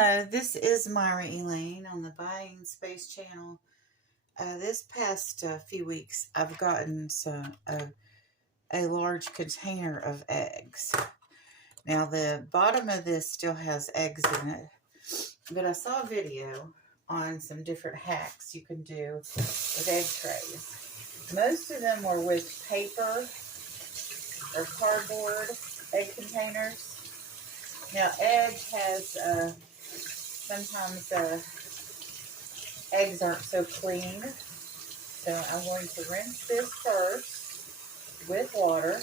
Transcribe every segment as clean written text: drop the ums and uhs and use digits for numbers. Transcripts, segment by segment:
Hello, this is Myra Elaine on the Buying Space channel. This past few weeks, I've gotten a large container of eggs. Now, the bottom of this still has eggs in it, but I saw a video on some different hacks you can do with egg trays. Most of them were with paper or cardboard egg containers. Now, egg has, sometimes eggs aren't so clean. So I'm going to rinse this first with water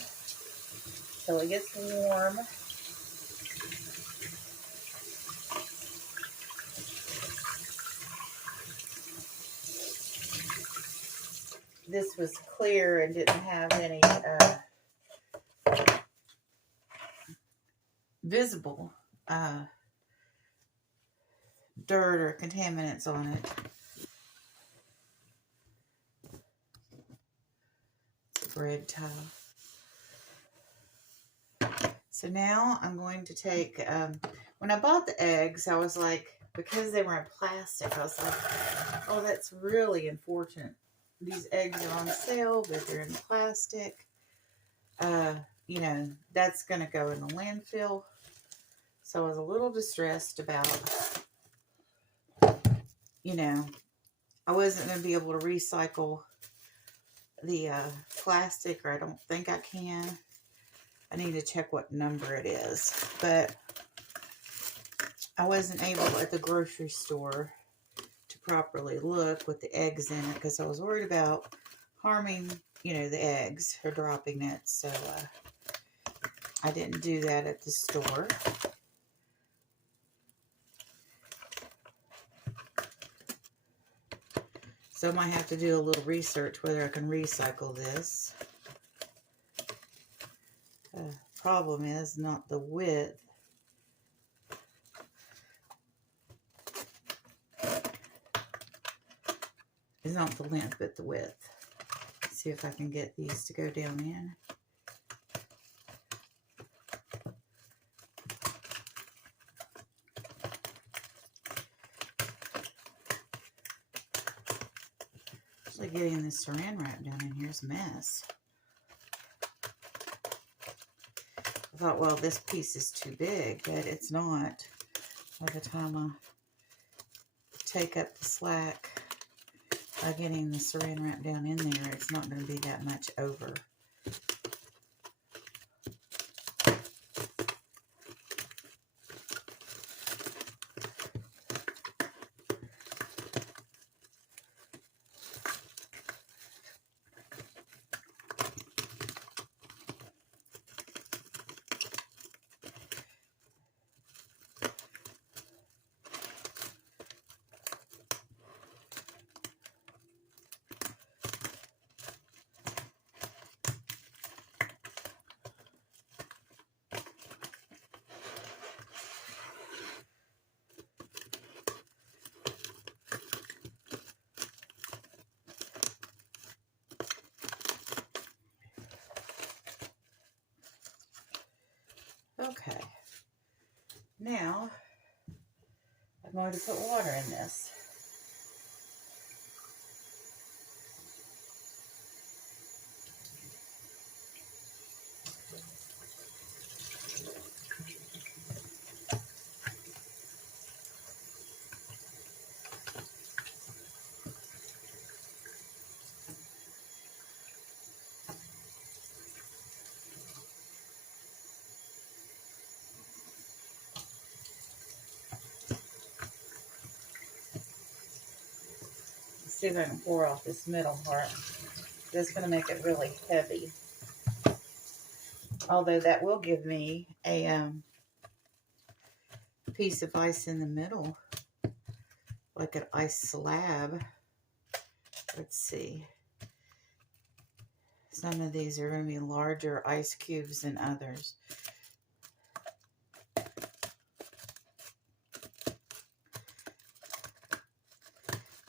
so it gets warm. This was clear and didn't have any visible dirt or contaminants on it. Bread towel. So now I'm going to take, when I bought the eggs, I was like, because they were in plastic, I was like, oh, that's really unfortunate. These eggs are on sale, but they're in plastic. You know, that's going to go in the landfill. So I was a little distressed about, you know, I wasn't going to be able to recycle the plastic, or I don't think I can. I need to check what number it is, but I wasn't able at the grocery store to properly look with the eggs in it because I was worried about harming, you know, the eggs or dropping it. So I didn't do that at the store. So I might have to do a little research whether I can recycle this. Problem is not the width. It's not the length, but the width. Let's see if I can get these to go down in. Actually, getting this saran wrap down in here is a mess. I thought, well, this piece is too big, but it's not. By the time I take up the slack by getting the saran wrap down in there, it's not going to be that much over. Okay, now I'm going to put water in this. See if I can pour off this middle part. That's going to make it really heavy. Although that will give me a piece of ice in the middle, like an ice slab. Let's see. Some of these are going to be larger ice cubes than others.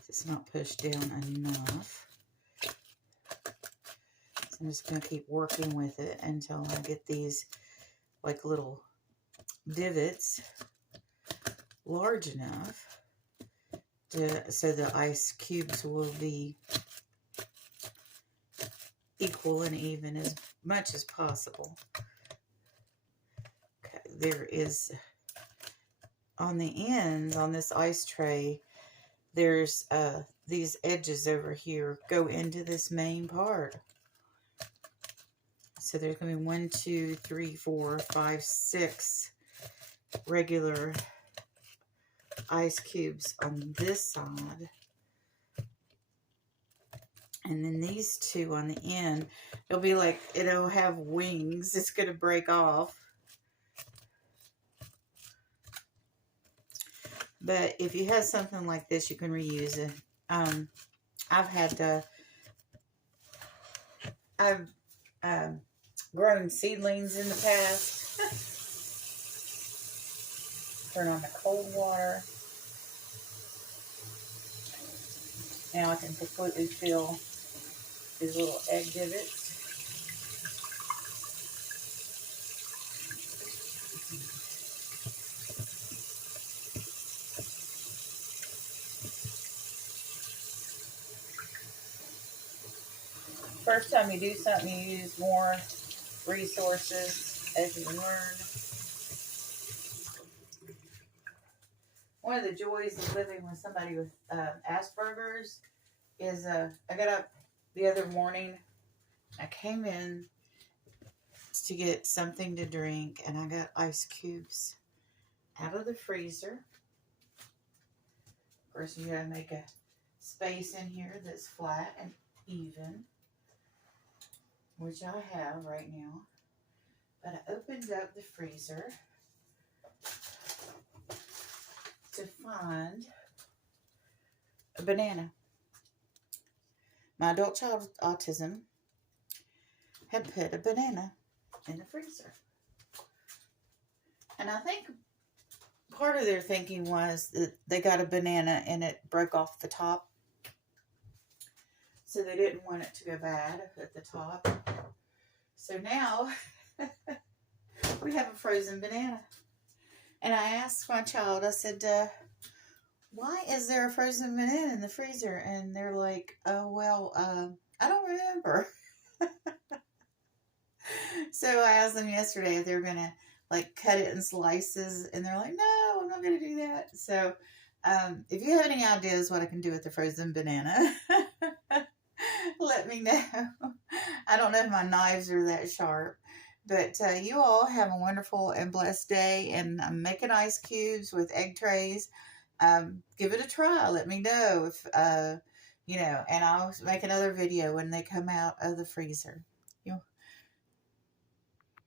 It's not pushed down enough. So I'm just going to keep working with it until I get these like little divots large enough so the ice cubes will be equal and even as much as possible. Okay, there is, on the ends, on this ice tray, there's these edges over here go into this main part. So there's going to be 1, 2, 3, 4, 5, 6 regular ice cubes on this side. And then these two on the end, it'll be like, it'll have wings. It's going to break off. But if you have something like this, you can reuse it. I've had, I've grown seedlings in the past. Turn on the cold water. Now I can completely fill these little egg divots. First time you do something, you use more resources as you learn. One of the joys of living with somebody with Asperger's is I got up the other morning. I came in to get something to drink, and I got ice cubes out of the freezer. Of course, you gotta make a space in here that's flat and even, which I have right now. But I opened up the freezer to find a banana. My adult child with autism had put a banana in the freezer. And I think part of their thinking was that they got a banana and it broke off the top. So they didn't want it to go bad at the top. So now we have a frozen banana. And I asked my child, I said, why is there a frozen banana in the freezer? And they're like, oh, well, I don't remember. So I asked them yesterday if they were going to like cut it in slices. And they're like, no, I'm not going to do that. So if you have any ideas what I can do with the frozen banana, let me know. I don't know if my knives are that sharp. But you all have a wonderful and blessed day. And I'm making ice cubes with egg trays. Give it a try. Let me know if, you know, and I'll make another video when they come out of the freezer.